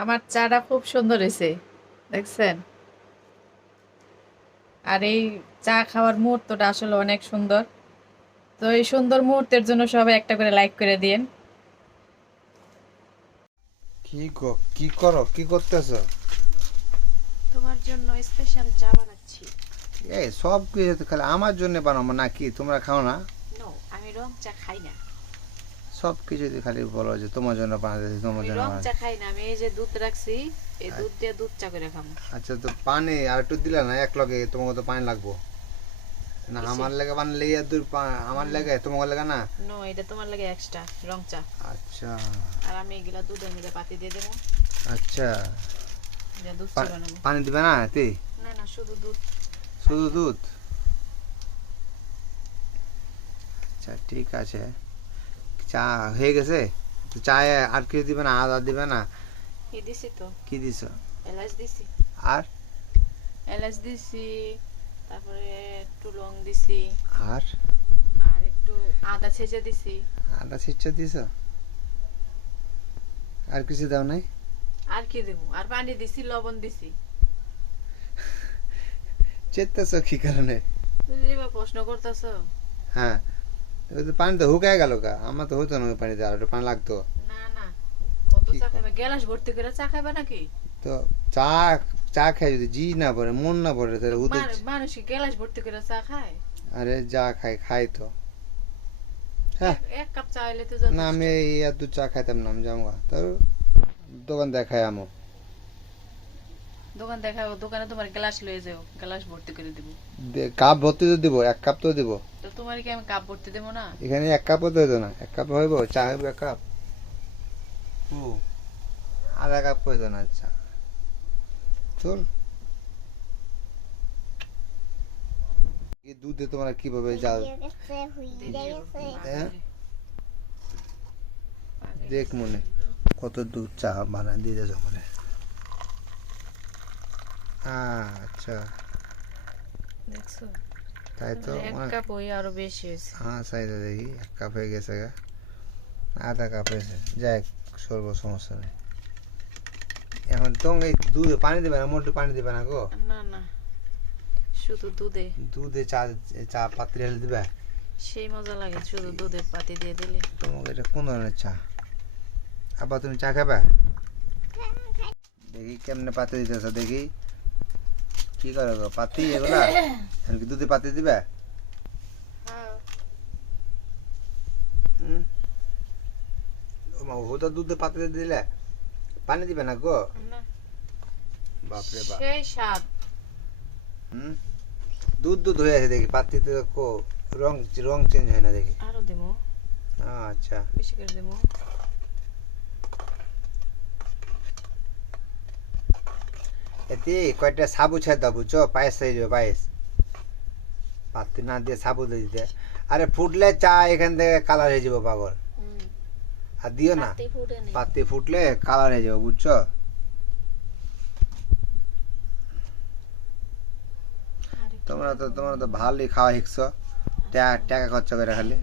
আমার চাটা খুব সুন্দর হয়েছে দেখছেন? আর এই চা খাওয়ার মুহূর্তটা আসলে অনেক সুন্দর। তো এই সুন্দর মুহূর্তের জন্য সবাই একটা করে লাইক করে দিন কি গো কি করো? কি করতেছ? তোমার জন্য স্পেশাল চা বানাচ্ছি। এই সব কিছু খালি আমার জন্য বানাবো নাকি? তোমরা খাও না? নো আমি রং চা খাই না। সব কিছু খালি বলো যে তোমার জন্য বানাতেছি তোমার জন্য রং চা খাই না আমি এই যে দুধ রাখছি এই দুধ দিয়ে দুধ চা করে খাব। আচ্ছা তো পানি আর একটু দিলে না এক লগে তোমাকে তো পানি লাগবো। না আমার লেগে বানালে ইয়া দূর আমার লেগে তোমাকে লেগে না? নো এটা তোমার লাগে এক্সট্রা রং চা। আচ্ছা। আর আমি এগুলা দুধের মধ্যে পাতি দিয়ে দেবো। আচ্ছা। পানি দিবে না এতে না না শুধু দুধ। শুধু দুধ? আচ্ছা ঠিক আছে। চা হয়ে গেছে? তো চায়ে আর কিছু দিবে না আদা দিবে না? কি দিছি তো? কি দিছ? এলাচ দিছি। আর? এলাচ দিছি তারপরে একটু লং দিছি। আর? আর একটু আদা ছেঁচে দিছি। আদা ছিচ্ছা দিছ? আর কিছু দাও নাই? আর কি দেবো? আর পানি দিছি লবণ দিছি। চেতেছ কি কারণে? তুমি প্রশ্ন করতেছ। হ্যাঁ। পানি তো হুকায় গেল কা আমার তো হতো না ওই পানিতে আর পানি লাগতো। না না। কত কি চা কর- খাবে গ্যালাস ভর্তি করে চা খাবে নাকি? তো চা চা খাই যদি জি না পড়ে মন না পড়ে তাহলে ওদের মানুষ কি গ্যালাস ভর্তি করে চা খায়? আরে যা খাই খাই তো। হ্যাঁ। এক- কাপ চা এলে তো না যথেষ্ট। আমি এত চা খাইতাম না আমি যাব তো দোকান দেখাই আমো। দোকান দেখাবো দোকানে তোমার গ্লাস লয়ে যাও গ্লাস ভর্তি করে দিব। কাপ ভর্তি তো দিব এক কাপ তো দিব। তোমার কি আমি কাপ ভর্তি দেবো না? এখানে এক কাপও তো হইতো না। এক কাপ হইব চা হইব এক কাপ। ও আধা কাপ হইতো না চা চল। এই দুধে তোমরা কীভাবে জাল? হ্যাঁ? দেখ মনে কত দুধ চা বানায় দিয়ে যাচ্ছে মনে। আচ্ছা। দেখছ? তাই তো এক কাপ ওই আরও বেশি হয়েছে। হ্যাঁ সাইডে দেখি এক কাপ হয়ে গেছে গা। আধা কাপ হয়েছে। যাই সর্ব সমস্যা নেই। এখন তো এই দুধে পানি দেবে না মোটে পানি দেবে না গো? না না। শুধু দুধে। দুধে চা চা পাত্রে ঢেলে দিবে? সেই মজা লাগে শুধু দুধের পাতি দিয়ে দিলে। তোমাকে এটা কোন ধরনের চা? আবার তুমি চা খাবে? দেখি কেমনে পাতি দিতেছ দেখি। কি করে পাতি এগুলা? কি দুধে পাতি দিবে? ওটা দুধে পাতি দিলে। পানি দিবে না গো? বাপরে বাপ। সেই স্বাদ। হুম? দুধ দুধ হয়ে আছে দেখি পাতিতে কো রং রং চেঞ্জ হয় না দেখি। আরও দেবো। আচ্ছা। বেশি করে দেবো। এতে কয়টা সাবু ছেদ দাও বুঝছ পায়েস হয়ে যাবে পায়েস। পাতি না দিয়ে সাবু দিয়ে দিতে। আরে ফুটলে চা এখান থেকে কালার হয়ে যাবে পাগল। আর দিও না। পাতি ফুটে নেই। পাতি ফুটলে কালার হয়ে যাবে বুঝছ? তোমরা তো তোমরা তো ভালোই খাওয়া শিখছো। টাকা খরচ করে খালি।